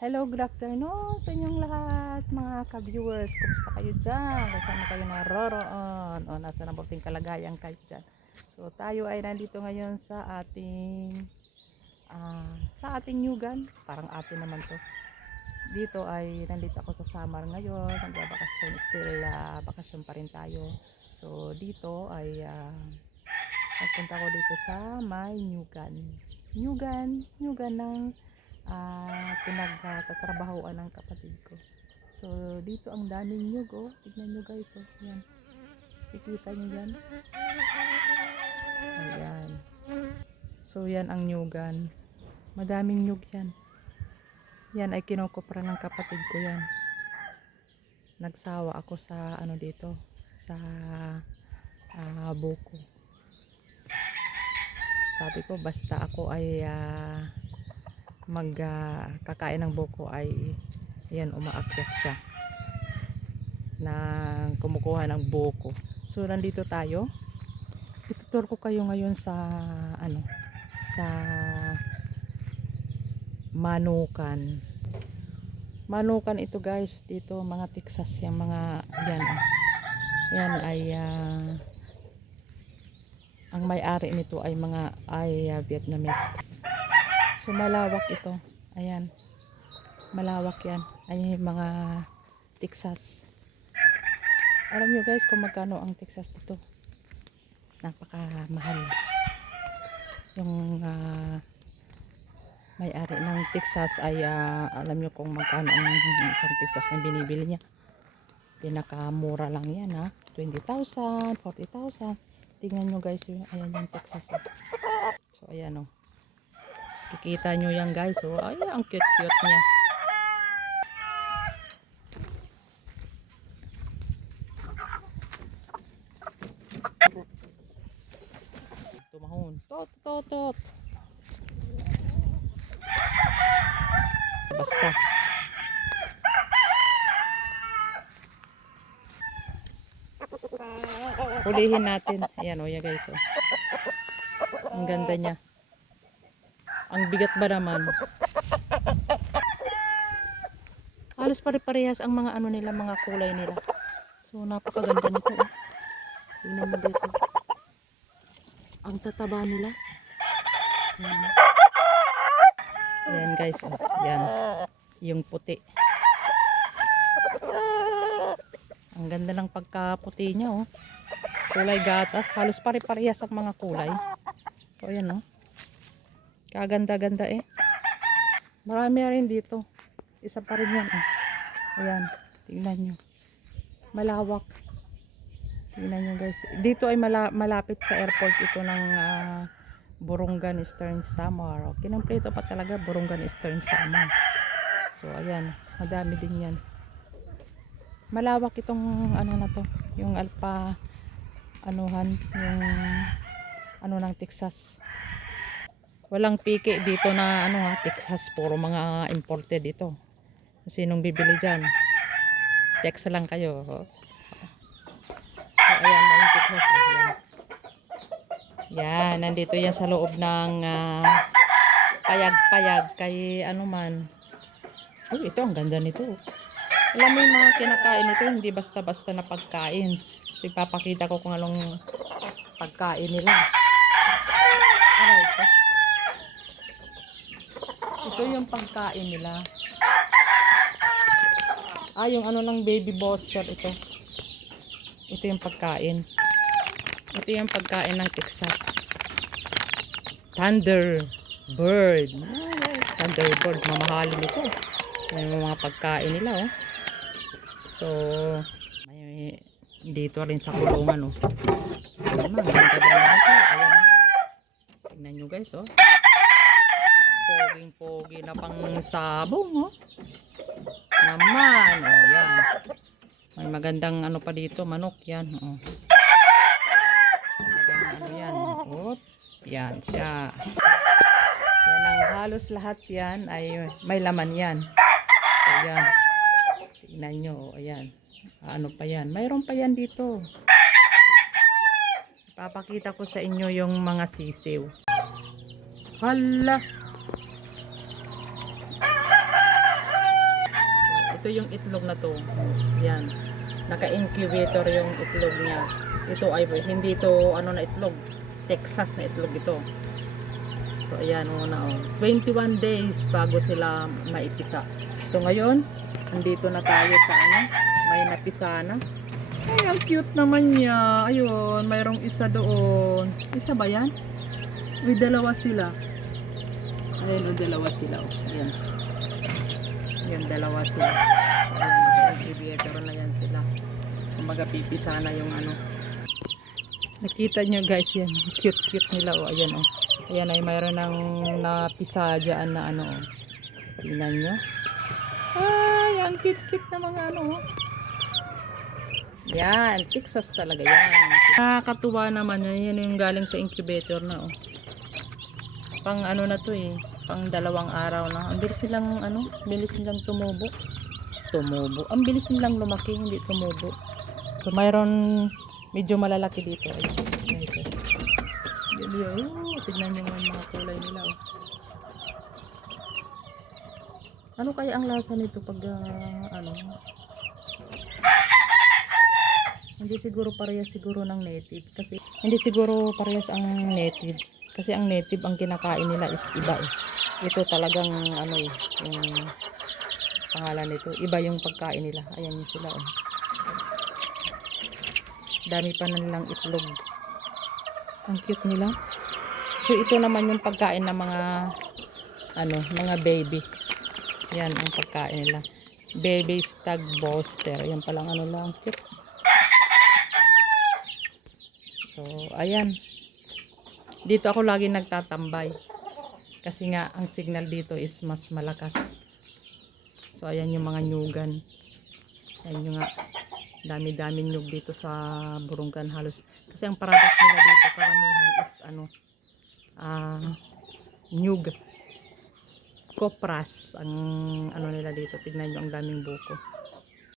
Hello, good afternoon sa inyong lahat mga ka-viewers. Kumusta kayo dyan? Kung saan kayo naroroon o nasa nabuting kalagayan kayo dyan. So tayo ay nandito ngayon sa ating Nyugan. Parang atin naman to. Dito ay nandito ako sa summer ngayon. Nagbabakasyon, still bakasyon pa rin tayo. So dito ay nagpunta ko dito sa may Nyugan. Nyugan ng pinagtatrabahoan ng kapatid ko. So dito ang daming nyug, oh. Tignan nyo guys, oh. Yan. Kikita nyo yan. Ayan. So yan ang nyugan. Madaming nyug yan. Yan ay kinukupra ng kapatid ko yan. Nagsawa ako sa ano dito, sa buko. Sabi ko basta ako ay kakain ng buko ay yan, umaakyat siya na kumukuha ng buko. So nandito tayo. Itutur ko kayo ngayon sa sa Manukan. Manukan ito guys, dito mga Texas yung mga yan. Yan ay ang may-ari nito ay Vietnamese. So malawak ito. Ayan. Malawak yan. Ayan yung mga Texas. Alam nyo guys kung magkano ang Texas dito. Napakamahal. Yung may-ari ng Texas ay alam nyo kung magkano ang isang Texas na binibili niya. Pinakamura lang yan, 20,000, 40,000. Tingnan nyo guys, ayan yung Texas. So ayan, kikita nyo yan guys. So ayan, ang cute niya. Tumahon. Tot. Basta. Hulihin natin. Ayan, yan guys. Ang ganda niya. Ang bigat ba naman? Halos pare-parehas ang mga nila, mga kulay nila. So napakaganda nito. Tingnan mo guys. Ang tataba nila. Ayan guys, yan. Yung puti. Ang ganda ng pagkaputi niya, kulay gatas, halos pare-parehas ang mga kulay. So ayan, kaganda-ganda marami rin dito, isa pa rin yan. Ayan, tingnan nyo, malawak. Tingnan nyo guys, dito ay malapit sa airport ito ng Borongan Eastern Samar. Kinamplito pa talaga, Borongan Eastern Samar. So ayan, madami din yan. Malawak itong na to, yung yung ng Texas. Walang piki dito na Texas, puro mga imported ito. Sinong bibili diyan? Text lang kayo. So ayan na yung Texas. Ayan. Yan, nandito yan sa loob ng payag-payag kay ito ang ganda nito. Alam mo yung mga kinakain nito, hindi basta-basta na pagkain. So ipapakita ko kung anong pagkain nila. Ito? Ito yung pagkain nila. Yung lang, baby booster ito. Ito yung pagkain. Ito yung pagkain ng Texas. Thunderbird. Thunderbird, mamahalin ito. Yan yung mga pagkain nila, So, may dito rin sa kulungan, Ayan, ayan, tingnan nyo guys, Poging-pogi na pang sabong, Naman, yan. May magandang pa dito, manok, yan, Magandang yan, yan siya. Yan ang halos lahat yan ay may laman yan. So, yan. Tingnan nyo, ayan. Pa yan? Mayroon pa yan dito. Papakita ko sa inyo yung mga sisiw. Hala! Ito yung itlog na to. Yan. Naka-incubator yung itlog niya. Ito ay hindi to ano na itlog. Texas na itlog ito. So ayan muna 21 days bago sila maipisa. So ngayon, andito na tayo sa ano, may napisa na. Ay, ang cute naman niya. Ayun, mayroong isa doon. Isa ba yan? May dalawa sila. Ayun, dalawa sila. Ayan. Ayan, dalawa sila. Ayan, naka-incubator na yan sila. Kumbaga pipisa na yung ano. Nakita nyo guys yan. Cute nila. Ayan o. Ayan ay mayroon ng napisa dyan na ano. Tingnan nyo. Ay, ang cute na mga ano. Yan, Texas talaga yan. Nakakatuwa naman yan. Yan yung galing sa incubator na oh. Pang ano na to eh. Pang 2 araw na. Ang bilis nilang ano, bilis nilang tumubo. Ang bilis nilang lumaki, hindi tumubo. So mayroon medyo malalaki dito. Ayun, nice. Tignan nyo yung mga kulay nila oh. Ano kaya ang lasa nito pag ano? Hindi siguro parehas siguro ng native kasi hindi siguro parehas ang native kasi ang native ang kinakain nila is iba eh. Ito talagang ano eh, yung pangalan nito, iba yung pagkain nila. Ayan sila oh. Dami pa na nilang itlog. Ang cute nila. So ito naman yung pagkain ng mga ano, mga baby. Yan ang pagkain nila. Baby stag booster. Yan palang ano lang, cute. So, ayan. Dito ako lagi nagtatambay. Kasi nga, ang signal dito is mas malakas. So, ayan yung mga nyugan. Ayan yung nga, dami-dami nyug dito sa Burungan halos. Kasi ang product nila dito, karamihan is ano, nyug. Kopras ang ano nila dito. Tignan nyo ang daming buko.